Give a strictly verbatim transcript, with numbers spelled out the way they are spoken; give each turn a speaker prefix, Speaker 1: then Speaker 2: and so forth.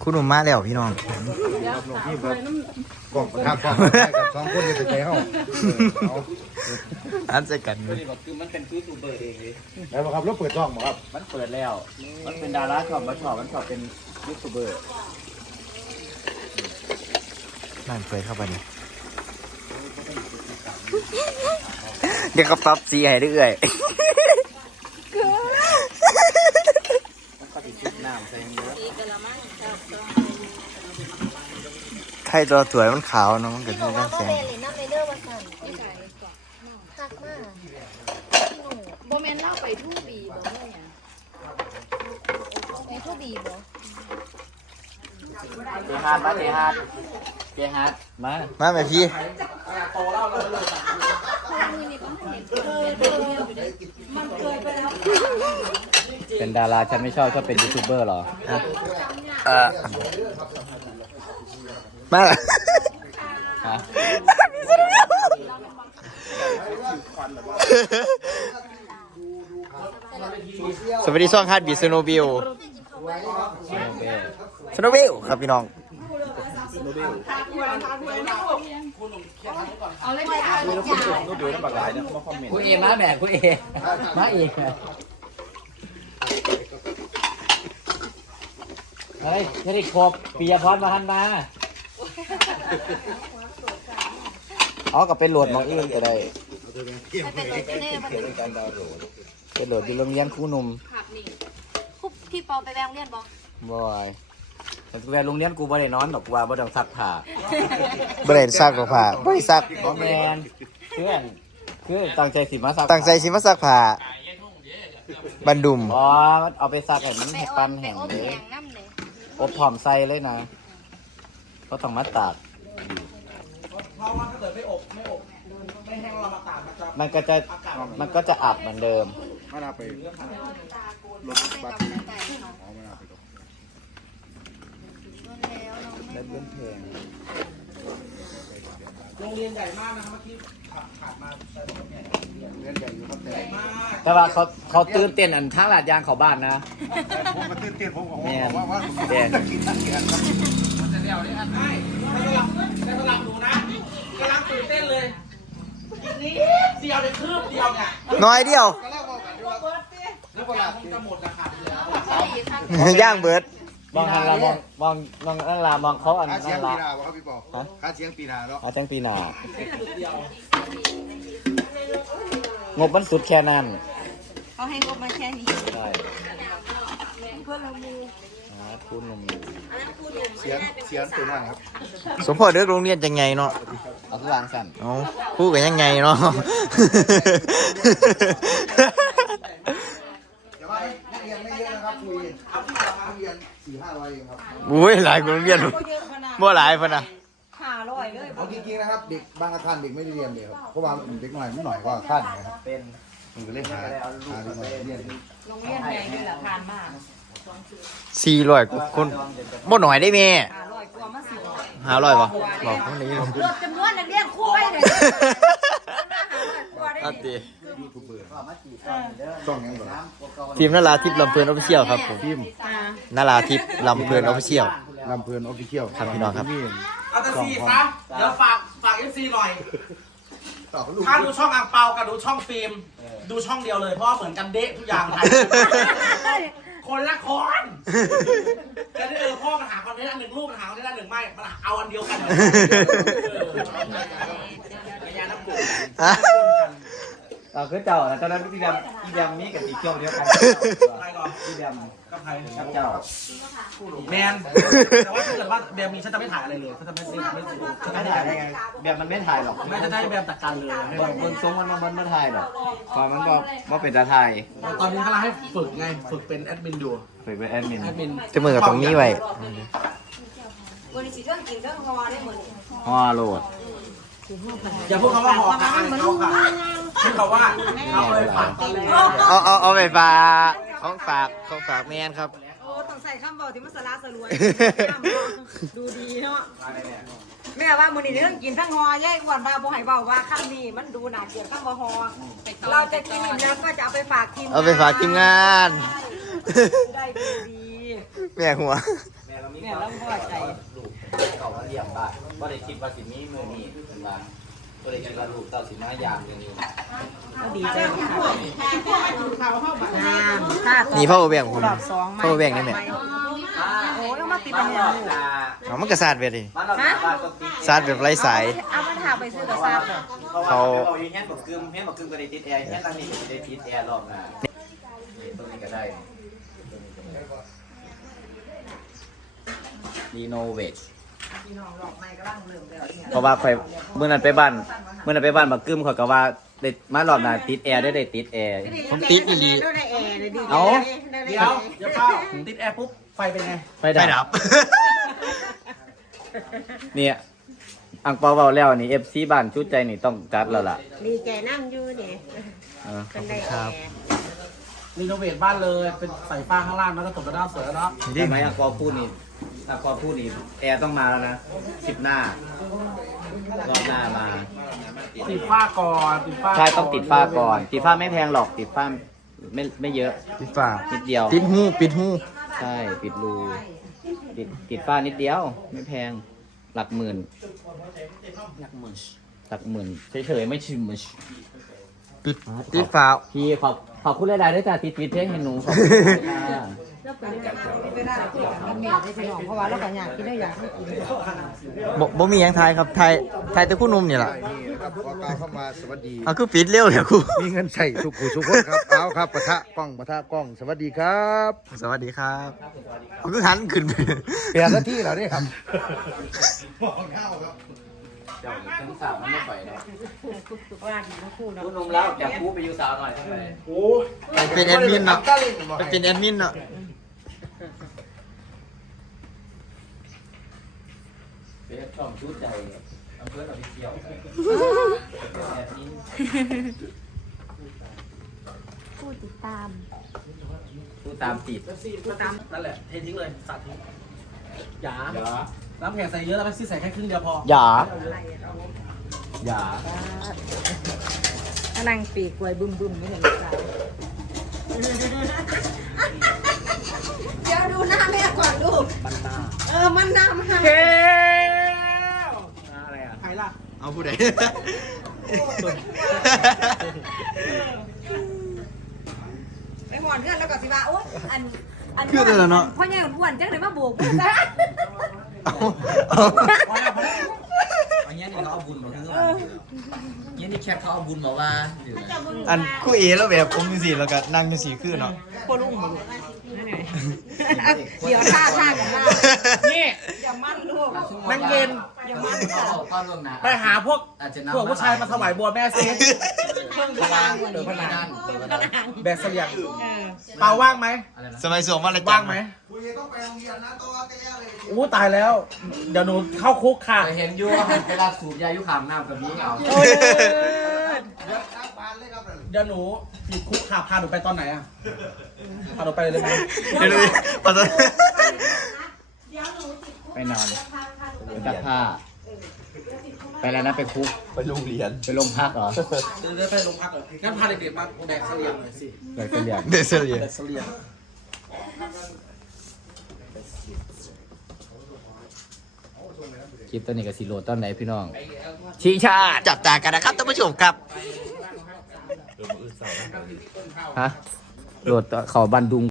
Speaker 1: คุณหนุ่มมาแล้วพี่น้อง
Speaker 2: กล่องทักกล่องสองคนจะใจเฮา
Speaker 1: อันเจอกันเลย
Speaker 3: คือมันเป็นยูทูบเบอร์เองเลย
Speaker 2: แล้วครับรถเปิดช่องบ่ครับ
Speaker 3: มันเปิดแล้วมันเป็นดาราชอบมาชอบมันชอบเป็นยูทูบเบอร์
Speaker 1: นั่นเปิดเข้าไปดิเดี๋ยวเขาปรับสีให้เรื่อยใครตัวสวยมันขาวเนาะมันเกิดที่ด้านแสง
Speaker 4: โบแมนเล่าไปทูบีบ่เนี่ยไปทูบีบ่
Speaker 3: เจฮาร์ดมาเจฮาร์ดเจฮาร์ดมา
Speaker 1: มาแม่พี่
Speaker 3: เป็นดาราฉันไม่ชอบชอบเป็นยูทูบเบอร์หรอ
Speaker 1: เออมา
Speaker 3: ฮะ
Speaker 1: สวัสดีช่องฮาร์ดบีสโนวิวสโนวิวครับพี่น้อง
Speaker 3: คุณเอมาแบบคุณเอมาอีกเฮ้ยเฮลิคอปปียพรมาทันมาอ๋อกับเป็นโหลดมองอื่นก็ได้เป็นโหลดอยู่โรงเรียนครูหนุ่ม
Speaker 4: พี่ปอไปแวงเรียนบ่
Speaker 3: บ่อยแต่แวโรงเรียนกูบ่ได้นอนดอกว่าบ่ต้องซักผ้า
Speaker 1: บ่ได้ซักกับผ้าบ่ได้ซัก
Speaker 3: บ่แม่นเพื่อนคือตั้งใจสิมาซัก
Speaker 1: ตั้งใจสิมาซักผ้าบันดุม
Speaker 3: อ๋อเอาไปซักให้มันให้ปั้นแห้งเลยอบพร้อมใส่เลยนะก็ต้องมาตากเพราะว่าถ้าเกิดไม่อบไม่อบไม่แห้งเรามาตากมันก็จะมันก็จะอับเหมือนเดิม
Speaker 2: ไม่น่าไปรถบัส
Speaker 3: เล่นเล่นเพลง
Speaker 2: โรงเรียนใหญ่มากนะครับเมื่อกี้ขับผ่านมาโรงเรียนใหญ่อยู่ครับแต่
Speaker 3: แต่ว่าเขาเขาตื่นเต้นอันทางลาดยางเขาบ้านนะ
Speaker 2: ผมมาตื่นเต้นผมบอกว่าว่า
Speaker 3: แดง
Speaker 2: กินทั้งเดือนครับ
Speaker 5: มันจะเลี้ยวได้อันไหนไม่สลับไม่สลับหนูนะกำลังตื่นเต้นเลยอีกนิดเดียวเลยคืบเดียวเนี่ย
Speaker 1: น้อยเดียว
Speaker 5: แล้วเวลาคงจะหมดราคาเลย
Speaker 1: ย่างเบิร์ด
Speaker 3: มองหันลามองมองมองนั่นลามองเขาอันนั่นละ
Speaker 2: ครับพี่ปอค่าเชียงปีนาเนาะ
Speaker 3: ค่าเชียงปีนางบมันสุดแค่นั้น
Speaker 4: เขาให้งบมาแค่นี้
Speaker 3: ใช่
Speaker 4: เพื่อนเรามู
Speaker 3: อ่าคุณหนุ่ม
Speaker 2: เสียงเสียงตัวนั่นครับ
Speaker 1: สมพอเด็กโรงเรียนจังไงเนาะ
Speaker 3: เอาทุกอย่างสั่น
Speaker 1: เอาคู่กันยังไงเนาะ
Speaker 2: นักเรียนไม่เยอะนะครับคุยนักเรียนสี่ห้าร้อยเองครับ
Speaker 1: อุ้ยหลายโรงเรียนบ่หลายพนะ
Speaker 4: ห้าร้อยเลย
Speaker 2: เอาจริงๆนะครับเด็กบางอาคารเด็กไม่ได้เรียนเลยครับเพราะว่าเด็กหน่อยไม่หน่อยก็ขั้นนะครับ
Speaker 3: เป็น
Speaker 2: มันก็เลยหาหาเรียน
Speaker 4: โรงเรียนใหญ่เลยละทานมาก
Speaker 1: สี่ร้อยคนบ่หน่อยได้แม่
Speaker 4: ห้าร้อยกว่ามาสิ
Speaker 1: ห้าร้อยป่ะบอกคนนี้
Speaker 4: จำนวนนักเรียนคู่ไว้เลย
Speaker 1: อันดี
Speaker 2: ช่องยังไง
Speaker 1: ทีมนาราทิพย์ลำเพลินออฟฟิเชียลครับผมทีมนาราทิพย์ลำเพลินออฟฟิเชียล
Speaker 2: ลำเพลินออฟฟิเชียล
Speaker 1: ครับพี่น้องครับ
Speaker 5: เอาแต่สี่ซะเดี๋ยวฝากฝากเอฟซีหน่อยถ้าดูช่องอ่างเปากับดูช่องฟิล์มดูช่องเดียวเลยเพราะเหมือนกันเดะทุกอย่างคนละคนแต่ที่เออพ่อมันหาคอนเทนต์อันหนึ่งลูกมันหาคอนเทนต์อันหนึ่งไม่มันเอาอันเดียวกันยาน้ำกุ่
Speaker 3: เราคือเจ้าตอนนั้นพี่แบมพี่แบมมีกับสีเขียวเดียวกันพี่แบม
Speaker 5: กับใคร
Speaker 3: กับเจ้า
Speaker 5: แมนแต่ว่าถ้าเกิดว่าแบมมีฉันจะไม่ถ่ายอะไรเลยฉันจะไม่ซีไม่ซีฉันจะไม่ถ่ายได้ไง
Speaker 3: แบมมันไม่ถ่ายหรอก
Speaker 5: ไม่จะได้แบมจัดการเลย
Speaker 3: คนทรงมันมันไม่ถ่ายหรอกตอนมันบอกว่าเป็นตาไทย
Speaker 5: ตอนนี้กำลังให้ฝึกไงฝึกเป็นแอดมินอยู่
Speaker 3: ฝึกเป็นแอดมิน
Speaker 5: แอดมิน
Speaker 1: จะมือกับตรงนี้ไว้
Speaker 4: วันนี้สิเรื่องกินเรื่องฮอได้หมด
Speaker 3: ฮอโหลด
Speaker 5: อย่าพูดคำว่าหอค่ะเขาค่ะพูดคำว่าเอาไปฝาก
Speaker 1: เอาเอาเอาไปฝากของฝากของฝากแมนครับ
Speaker 4: โอ้ต้องใส่คำบอกที่มันสลาสลวยดูดีเนาะแม่ว่ามื้อนี้เรื่องกินทั้งฮอแยกอ้วนว่าบ่ให้เว้าว่าคำนี้มันดูน่าเกลียดคำว่าฮอเราจะกินอิ่มแล้วก็จะเอาไปฝากทีม
Speaker 1: เอาไปฝากทีมงาน
Speaker 4: ได้ดี
Speaker 1: แม่หัว
Speaker 3: แม่
Speaker 4: แม่เราพอใจ
Speaker 3: ลูกเก่ามาเยี่ยมบ้านบ่ได้คิดว่าสิมีมือนี้เป็นว่าบ่ได้คิดว่าลูกเต่าสิมายามอย่างนี้
Speaker 4: ก็ดีใจค่ะงามค่า
Speaker 1: นี่พ่อแบ่งผม
Speaker 4: รอบสอง
Speaker 1: พ่อแบ่งได้ไหม
Speaker 4: โอ้ยเอามาติดเป็นยังไง
Speaker 1: เอามันกระซาดไปดิ
Speaker 3: บ้านเราบ้านต้องติด
Speaker 1: ซาดแบบไร้สาย
Speaker 4: เอามาถามไปซื้อกับซาบเลย
Speaker 3: เขาเอาอยู่เฮียนบักกึมเฮียนบักกึมก็ได้ติดแอร์เฮียนตอนนี้ก็ได้ติดแอร์รอบหน้านี่ตรงนี้ก็ได้รีโนเวทเพราะว่าใครเมื่อนั้นไปบ้านเมื่อนั้นไปบ้านบักกึมเขาก็ว่าได้มารอบหน้าติดแอร์ได้ได้ติดแอร์
Speaker 1: ผมติดอีหลี
Speaker 3: เอา
Speaker 5: เดี๋ยวเดี๋ยวเป้าติดแอร์ปุ๊บไฟเป็นไง
Speaker 3: ไฟ
Speaker 1: ไม่
Speaker 3: ดั
Speaker 1: ดั
Speaker 3: บบ เนี่ยอังเปาเบาแล้วนี่เอฟซีบ้านชุดใจนี่ต้องจัดแล้วล่ะ
Speaker 6: ดีใจนั่งอยู่นี่
Speaker 3: เออ
Speaker 6: เป็นได้
Speaker 1: ค
Speaker 6: แอ
Speaker 1: รับ
Speaker 6: ร์
Speaker 5: รีโนเวทบ้านเลยเป็นใส่ฟ้าข้างล่างแล้วก็ตกกระด้างสวยแล้วเนาะ
Speaker 3: ใช่ไหมอังเปาพูดนี่อังเปาพูดนี่แอร์ต้องมาแล้วนะสิบหน้ารอบหน้ามา
Speaker 5: ติดฝ้าก่อนติดฝ้า
Speaker 3: ใช่ต้องติดฝ้าก่อน ติดฝ้าไม่แพงหรอกติดฝ้าไม่ไม่เยอะ
Speaker 1: ปิดฝา
Speaker 3: นิดเดียว
Speaker 1: ปิดหูปิดหู
Speaker 3: ใช่ปิดรูติดติดฝ้านิดเดียว ไม่แพงหลักหมื่น
Speaker 5: หนักหมื่น
Speaker 3: หลักหมื่นเฉยๆไม่ชิมมช
Speaker 1: ปิดปิดฝา
Speaker 3: พี่ขอบขอบคุณหลายๆด้วยจ้ะติดติดเพลงให้หนูขอบคุณค่ะ
Speaker 4: เวลาคุยกันแม่ได้พี่น้องเพราะว่าเราก็อยากกินได้อยากให้กิน
Speaker 1: บ่บ่มีหยังทายครับทายทายแต่คู่นุ่มนี่แหละ
Speaker 2: นี่นะครับขอกล่าวเข้ามาสวัสดี
Speaker 1: เอาคือปิดเร็วเลยครู
Speaker 2: มีเงินใส่ทุกผู้ทุกคนครับเอาครับปะทะกล้องปะทะกล้องสวัสดีครับ
Speaker 1: สวัสดีครับเอาคือหันขึ้นไป
Speaker 2: เปลี่ยนหน้าที่แล้วนี่ครับ
Speaker 3: เจ้าทั้งสาวมันไม่ไหวเนาะ
Speaker 4: ว่าดีทั้งคู่เนาะ
Speaker 3: คุณนมแล้วจากคู่ไปอยู่สาวหน่อยทำไม
Speaker 5: โอ้
Speaker 1: เป็นแอดมินเนาะไปเป็นแอดมินเนาะ
Speaker 3: เป็นช่องชุดใจอำเภอเราไปเที่ยวแบบนี้
Speaker 6: ผู้ติดตาม
Speaker 3: ผู้ตามติด
Speaker 5: ตามนั่นแหละเททิ้งเลยสัตว์ทิ้งอย่า
Speaker 3: อย่า
Speaker 5: น้ำแข็งใส่เยอะแล้วไปซี่ใส่แค่ครึ่งเดียวพอ
Speaker 3: อย่าอย่า
Speaker 4: ถ้านั่งปีกกล้วยบึ้มบึ้มไม่เห็นลูกสาว
Speaker 6: เดี๋ยวดูหน้าแม่ก่อนลูก
Speaker 5: บันดา
Speaker 6: เออ มันหน้ามา
Speaker 5: เฮ้อะไรอ่ะใครล่ะ
Speaker 1: เอาผู้ใด
Speaker 4: ไปหอนเพื่อนแล้วก็สิว่าโอ๊ยอันอัน
Speaker 1: คือเด้อเนาะ
Speaker 4: พ่อใหญ่อ้วนจังเลยมาโบกมือซะ
Speaker 1: เอาเอา
Speaker 3: อันนี้นี่เขาเอาบุญมาคือเนี่ยนี่แคปเขาเอาบุญมาว่า
Speaker 1: อันคู่เอแล้วแบบผมจังซี่แล้วก็นั่งจังซี่คือเนาะ
Speaker 4: พ่อลุงมาลูกนั่นไงเดี๋ยวท่าท่ากันว่า
Speaker 5: นี่
Speaker 4: อย่ามั่นลูก
Speaker 5: นั่งเย็น
Speaker 4: อย่ามั่นค่ะ
Speaker 3: ต้อนลงนะ
Speaker 5: ไปหาพวกพวกผู้ชายมาถวายบัวแม่ซิ
Speaker 4: เครื่องพลัง
Speaker 3: เดี๋ยวพนัน
Speaker 5: แบกเสลียงเปล่าว่างไหม
Speaker 1: สมัยสวมวันละจั
Speaker 5: ว่างไหมอู้ตายแล้ว เดี๋ยวหนูเข้าคุกค่ะ
Speaker 3: เคยเห็นอยู่เวลาสูบยายุขามน้ำกับนี้เอา
Speaker 5: โอ้ยเดี๋ยวหนูติดคุกค่ะพาหนูไปตอนไหนอ่ะพาหนูไปเลยไหม
Speaker 1: เดี๋ยวนี้ปะตอน
Speaker 3: ไปนอนไปซักผ้าไปแล้วนะไปคุก
Speaker 1: ไปโรงเรียน
Speaker 3: ไปโรงพักเหรอ
Speaker 5: เดี๋ยวได้ไปโรงพักเลยงั้นพาเด็กๆมาแบกเสลียงหน่อยสิ
Speaker 3: ไปเสลียง
Speaker 1: เดซเลีย
Speaker 5: แบกเสลียง
Speaker 3: คลิปตัวนี้กับสีโรดตอนไหนพี่น้องชิชาติ
Speaker 1: จับตากันนะครับท่านผู้ชมครับ
Speaker 3: ฮะโหลดเขาบันดุง